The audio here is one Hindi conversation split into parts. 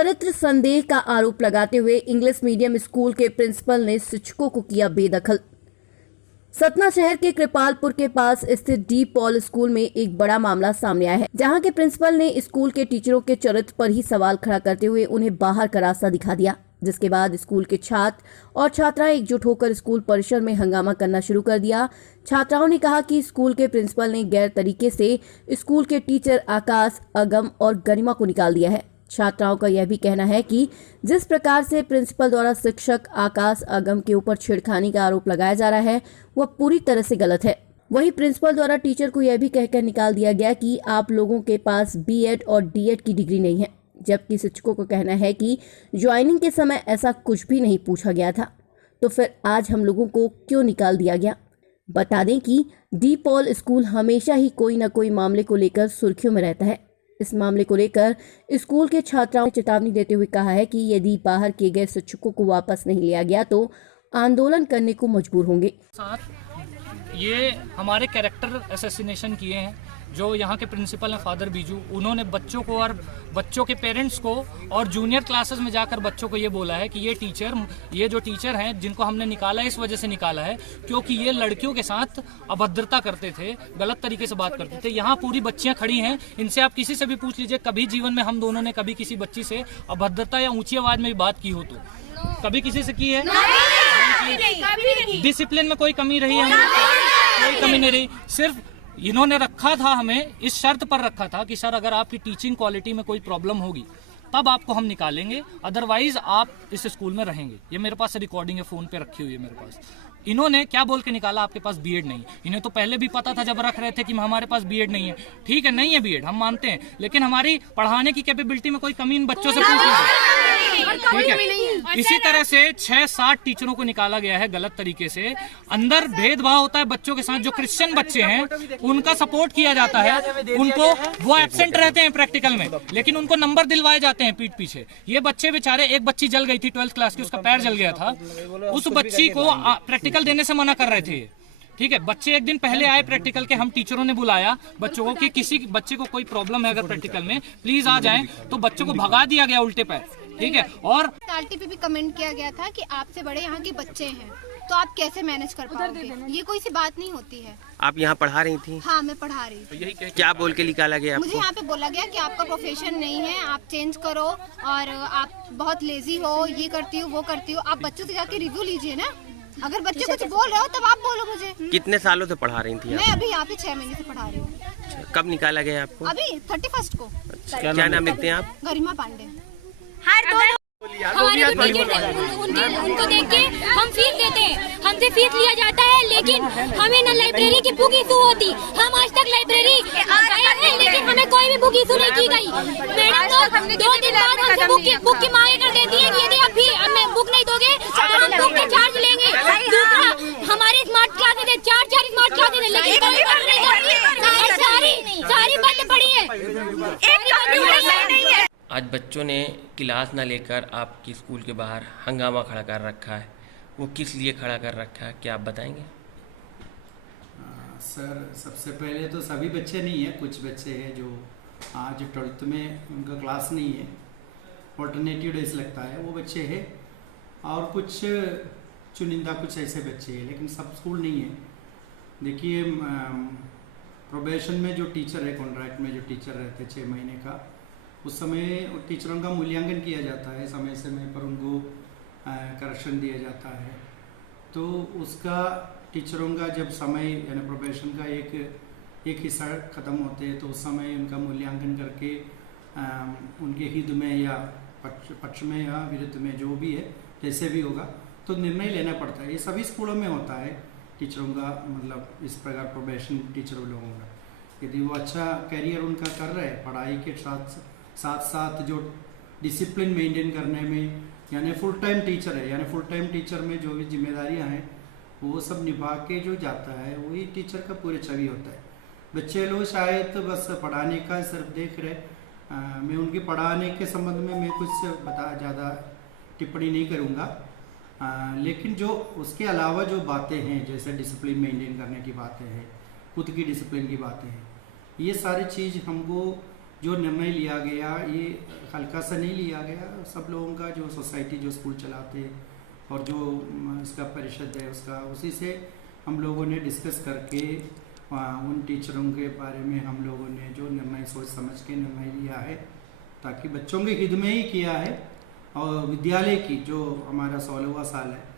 चरित्र संदेह का आरोप लगाते हुए इंग्लिश मीडियम स्कूल के प्रिंसिपल ने शिक्षकों को किया बेदखल। सतना शहर के कृपालपुर के पास स्थित डी पॉल स्कूल में एक बड़ा मामला सामने आया है, जहां के प्रिंसिपल ने स्कूल के टीचरों के चरित्र पर ही सवाल खड़ा करते हुए उन्हें बाहर का रास्ता दिखा दिया, जिसके बाद स्कूल के छात्र और छात्राएं एकजुट होकर स्कूल परिसर में हंगामा करना शुरू कर दिया। छात्राओं ने कहा कि स्कूल के प्रिंसिपल ने गैर तरीके से स्कूल के टीचर आकाश, अगम और गरिमा को निकाल दिया है। छात्राओं का यह भी कहना है कि जिस प्रकार से प्रिंसिपल द्वारा शिक्षक आकाश, अगम के ऊपर छेड़खानी का आरोप लगाया जा रहा है वह पूरी तरह से गलत है। वहीं प्रिंसिपल द्वारा टीचर को यह भी कहकर निकाल दिया गया कि आप लोगों के पास बीएड और डीएड की डिग्री नहीं है, जबकि शिक्षकों का कहना है कि ज्वाइनिंग के समय ऐसा कुछ भी नहीं पूछा गया था, तो फिर आज हम लोगों को क्यों निकाल दिया गया। बता दें कि डी पॉल स्कूल हमेशा ही कोई न कोई मामले को लेकर सुर्खियों में रहता है। इस मामले को लेकर स्कूल के छात्राओं ने चेतावनी देते हुए कहा है कि यदि बाहर किए गए शिक्षकों को वापस नहीं लिया गया तो आंदोलन करने को मजबूर होंगे। ये हमारे कैरेक्टर असैसिनेशन किए हैं जो यहाँ के प्रिंसिपल हैं फादर बीजू। उन्होंने बच्चों को और बच्चों के पेरेंट्स को और जूनियर क्लासेस में जाकर बच्चों को ये बोला है कि ये जो टीचर हैं जिनको हमने निकाला है इस वजह से निकाला है क्योंकि ये लड़कियों के साथ अभद्रता करते थे, गलत तरीके से बात करते थे। यहाँ पूरी बच्चियाँ खड़ी हैं, इनसे आप किसी से भी पूछ लीजिए कभी जीवन में हम दोनों ने कभी किसी बच्ची से अभद्रता या ऊंची आवाज में भी बात की हो तो कभी किसी से की है? डिसिप्लिन में कोई कमी रही है? कोई कमी नहीं रही। सिर्फ इन्होंने रखा था, हमें इस शर्त पर रखा था कि सर अगर आपकी टीचिंग क्वालिटी में कोई प्रॉब्लम होगी तब आपको हम निकालेंगे, अदरवाइज आप इस स्कूल में रहेंगे। ये मेरे पास रिकॉर्डिंग है, फोन पे रखी हुई है मेरे पास। इन्होंने क्या बोल के निकाला, आपके पास बीएड नहीं। इन्हें तो पहले भी पता था जब रख रहे थे कि हमारे पास बीएड नहीं है। ठीक है, नहीं है बीएड, हम मानते हैं, लेकिन हमारी पढ़ाने की कैपेबिलिटी में कोई कमी इन बच्चों से पूछ लीजिए। ठीक है, इसी तरह से 6-7 टीचरों को निकाला गया है गलत तरीके से। अंदर भेदभाव होता है बच्चों के साथ। जो क्रिश्चियन बच्चे हैं उनका सपोर्ट किया जाता है, उनको वो एब्सेंट रहते हैं प्रैक्टिकल में, लेकिन उनको नंबर दिलवाए जाते हैं पीठ पीछे। ये बच्चे बेचारे, एक बच्ची जल गई थी 12th क्लास की, उसका पैर जल गया था, उस बच्ची को प्रैक्टिकल देने से मना कर रहे थे। ठीक है, बच्चे एक दिन पहले आए प्रैक्टिकल के, हम टीचरों ने बुलाया बच्चों को कि किसी बच्चे को कोई प्रॉब्लम है अगर प्रैक्टिकल में प्लीज आ जाएं, तो बच्चों को भगा दिया गया उल्टे पैर। ठीक है, और आरटी पे भी कमेंट किया गया था कि आपसे बड़े यहाँ के बच्चे हैं तो आप कैसे मैनेज कर पाओगे, ये कोई सी बात नहीं होती है। आप यहाँ पढ़ा रही थी? हाँ, मैं पढ़ा रही थी। क्या बोल के निकाला गया आपको? मुझे यहाँ पे बोला गया कि आपका प्रोफेशन नहीं है, आप चेंज करो और आप बहुत लेजी हो, ये करती हो वो करती हो। आप बच्चों से जाके रिव्यू लीजिए ना, अगर बच्चे कुछ बोल रहे हो तब आप बोलो मुझे। कितने सालों से पढ़ा रही थी? मैं अभी यहाँ पे 6 महीने से पढ़ा रही हूँ। कब निकाला गया आपको? अभी 31 को। क्या नाम लिखते हैं आप? गरिमा पांडे। हमारे उनको देख के हम फीस देते हैं, हमसे फीस लिया जाता है, लेकिन हमें न लाइब्रेरी की बुक इशू होती। हम आज तक लाइब्रेरी आए हैं लेकिन हमें कोई भी बुक इशू नहीं की गई। मैडम लोग 2 दिन बाद हमसे बुक की मांगे कर देती है कि यदि आप हमें बुक नहीं दोगे तो हम बुक के चार्ज लेंगे। दूसरा, हमारे स्मार्ट क्लासेज है, 4 स्मार्ट क्लासेज है, लेकिन सारी बंद पड़ी है। आज बच्चों ने क्लास ना लेकर आपकी स्कूल के बाहर हंगामा खड़ा कर रखा है, वो किस लिए खड़ा कर रखा है, क्या आप बताएंगे? सर, सबसे पहले तो सभी बच्चे नहीं है, कुछ बच्चे हैं जो आज 12th में उनका क्लास नहीं है, ऑल्टरनेटिव डेज लगता है, वो बच्चे हैं, और कुछ चुनिंदा कुछ ऐसे बच्चे हैं, लेकिन सब स्कूल नहीं है। देखिए, प्रोबेशन में जो टीचर है, कॉन्ट्रैक्ट में जो टीचर रहते 6 महीने का, उस समय टीचरों का मूल्यांकन किया जाता है, समय समय पर उनको करेक्शन दिया जाता है। तो उसका टीचरों का जब समय यानी प्रोबेशन का एक हिस्सा ख़त्म होते हैं तो उस समय उनका मूल्यांकन करके उनके हित में या पक्ष में या विरुद्ध में जो भी है, जैसे भी होगा तो निर्णय लेना पड़ता है। ये सभी स्कूलों में होता है टीचरों का, मतलब इस प्रकार प्रोबेशन टीचरों लोगों का, यदि वो अच्छा कैरियर उनका कर रहे हैं पढ़ाई के साथ जो डिसिप्लिन मेंटेन करने में, यानी फुल टाइम टीचर है, यानी फुल टाइम टीचर में जो भी जिम्मेदारियां हैं वो सब निभा के जो जाता है वही टीचर का पूरे छवि होता है। बच्चे लोग शायद तो बस पढ़ाने का सिर्फ देख रहे, मैं उनके पढ़ाने के संबंध में मैं कुछ ज़्यादा टिप्पणी नहीं करूँगा, लेकिन जो उसके अलावा जो बातें हैं, जैसे डिसिप्लिन मेंटेन करने की बातें हैं, खुद की डिसिप्लिन की बातें हैं, ये सारी चीज़ हमको जो निर्णय लिया गया ये हल्का सा नहीं लिया गया। सब लोगों का जो सोसाइटी जो स्कूल चलाते और जो इसका परिषद है उसका, उसी से हम लोगों ने डिस्कस करके उन टीचरों के बारे में हम लोगों ने जो निर्णय सोच समझ के निर्णय लिया है, ताकि बच्चों के हित में ही किया है। और विद्यालय की जो हमारा 16वां साल है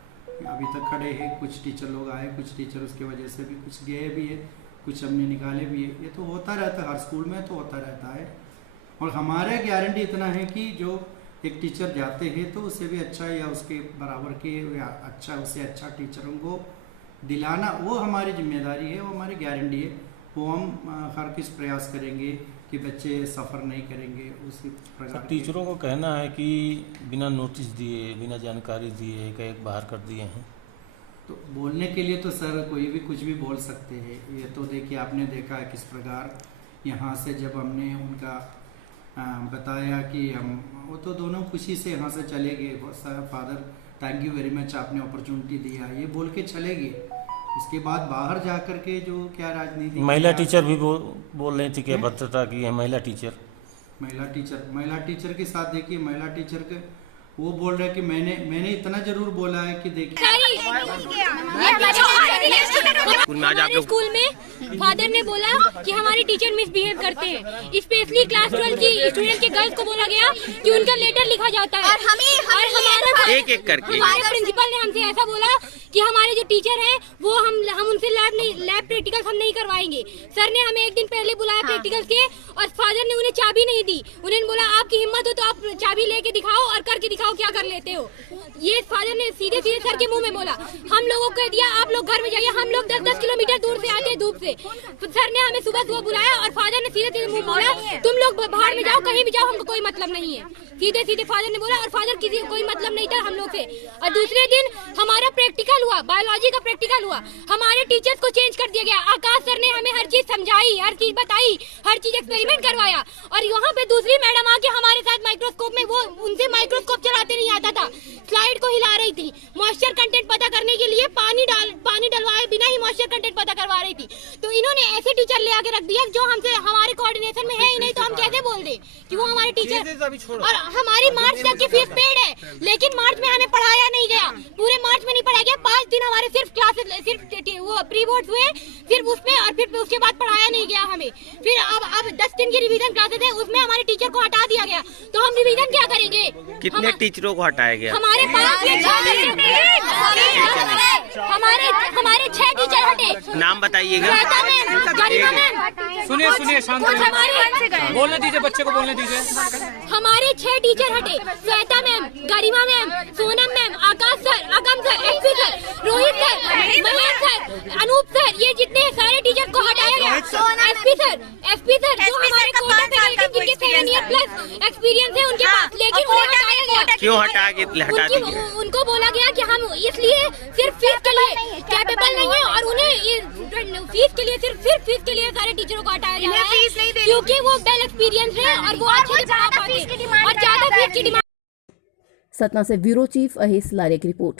अभी तक खड़े हैं, कुछ टीचर लोग आए, कुछ टीचर उसके वजह से भी कुछ गए भी है, कुछ हमने निकाले भी है। ये तो होता रहता है, हर स्कूल में तो होता रहता है। और हमारा गारंटी इतना है कि जो एक टीचर जाते हैं तो उससे भी अच्छा या उसके बराबर के या अच्छा उससे अच्छा टीचरों को दिलाना, वो हमारी जिम्मेदारी है, वो हमारी गारंटी है। वो हम हर किस प्रयास करेंगे कि बच्चे सफ़र नहीं करेंगे उसी प्रकार। टीचरों को कहना है कि बिना नोटिस दिए, बिना जानकारी दिए एक बाहर कर दिए हैं। तो बोलने के लिए तो सर कोई भी कुछ भी बोल सकते हैं। ये तो देखिए आपने देखा है किस प्रकार यहाँ से जब हमने उनका बताया कि हम, वो तो दोनों खुशी से यहाँ से चले गए। Sir father thank you very much, आपने अपॉर्चुनिटी दिया, ये बोल के चले गए। उसके बाद बाहर जा कर के जो क्या राजनीति, महिला टीचर भी बोल रही थी कि भद्रता की है। महिला टीचर के साथ देखिए, महिला टीचर के वो बोल रहे हैं कि मैंने इतना जरूर बोला है कि देखिए स्कूल में फादर ने बोला कि हमारे टीचर मिसबिहेव करते हैं। स्पेशली क्लास 12 की स्टूडेंट के गर्ल्स को बोला गया कि उनका लेटर लिखा जाता है और हमारा एक करके हमारे प्रिंसिपल ने हमसे ऐसा बोला कि हमारे जो टीचर हैं वो हम उनसे लैब प्रैक्टिकल हम नहीं करवाएंगे। सर ने हमें एक दिन पहले बुलाया प्रैक्टिकल के, और फादर ने उन्हें चाबी नहीं दी। उन्होंने बोला आपकी हिम्मत हो तो आप चाबी लेके दिखाओ और करके दिखाओ क्या कर लेते हो। ये फादर ने सीधे सीधे सर के मुंह में बोला। हम लोगों को दिया आप लोग घर में जाइए, हम लोग 10-10 किलोमीटर दूर से आते हैं धूप से। सर ने हमें सुबह बुलाया और फादर ने सीधे सीधे मुंह बोला तुम लोग बाहर में जाओ, कहीं भी जाओ, हमको कोई मतलब नहीं है। सीधे सीधे फादर ने बोला, और फादर किसी कोई मतलब नहीं था हम लोग से। और दूसरे दिन हमारा प्रैक्टिकल हुआ, बायोलॉजी का प्रैक्टिकल हुआ, हमारे टीचर्स को चेंज कर दिया गया। आकाश सर ने हमें हर चीज समझाई, हर चीज बताई, हर चीज एक्सपेरिमेंट करवाया। और यहाँ पे दूसरी मैडम आके हमारे साथ माइक्रोस्कोप में, वो उनसे माइक्रोस्कोप चलाते नहीं आता था, स्लाइड को हिला रही थी। मॉइस्चर कंटेंट पता करने के लिए पानी डलवाए बिना ही मॉइस्चर कंटेंट पता करवा रही थी। तो इन्होंने ऐसे टीचर ले आके रख दिया जो हमसे हमारे कोऑर्डिनेशन में है ही नहीं, तो हम कैसे बोल दे कि वो हमारे टीचर। और हमारी मार्च तक की फीस पेड है, लेकिन मार्च में हमें पढ़ाया नहीं गया, पूरे मार्च में नहीं पढ़ाया गया। 5 दिन हमारे सिर्फ क्लासेस, सिर्फ वो प्री बोर्ड्स हुए सिर्फ उसमें, और फिर उसके बाद पढ़ाया नहीं गया हमें। फिर अब 10 दिन की रिवीजन क्लासेस है, उसमें हमारे टीचर को हटा दिया गया, तो हम रिवीजन क्या करेंगे? कितने टीचरों को हटाया गया? हमारे हमारे 6 टीचर हटे। नाम बताइएगा। सुनिए शांत बोलने दीजिए, बच्चे को बोलने दीजिए। हमारे 6 टीचर हटे, Shweta ma'am, Garima ma'am, Sonam ma'am, Akash sir, Agam sir, SP sir, Rohit sir, Mahesh sir, Anoop sir, ये जितने सारे टीचर को हटाया गया। एसपी सर जो हमारे कोटा से गए थे, जिनके 7 ईयर प्लस एक्सपीरियंस है उनके पास, लेकिन उन्हें हटाया गया। क्यों हटा दिया? उनको बोला गया कि हम इसलिए सिर्फ फीस के लिए कैपेबल नहीं है, और उन्हें फीस के लिए सिर्फ फीस के लिए सारे टीचरों को हटाया जा रहा है, क्योंकि वो वेल एक्सपीरियंस है और वो अच्छे से पढ़ा पाते और ज्यादा फीस की डिमांड। सतना से ब्यूरो चीफ अहेस लारे की रिपोर्ट।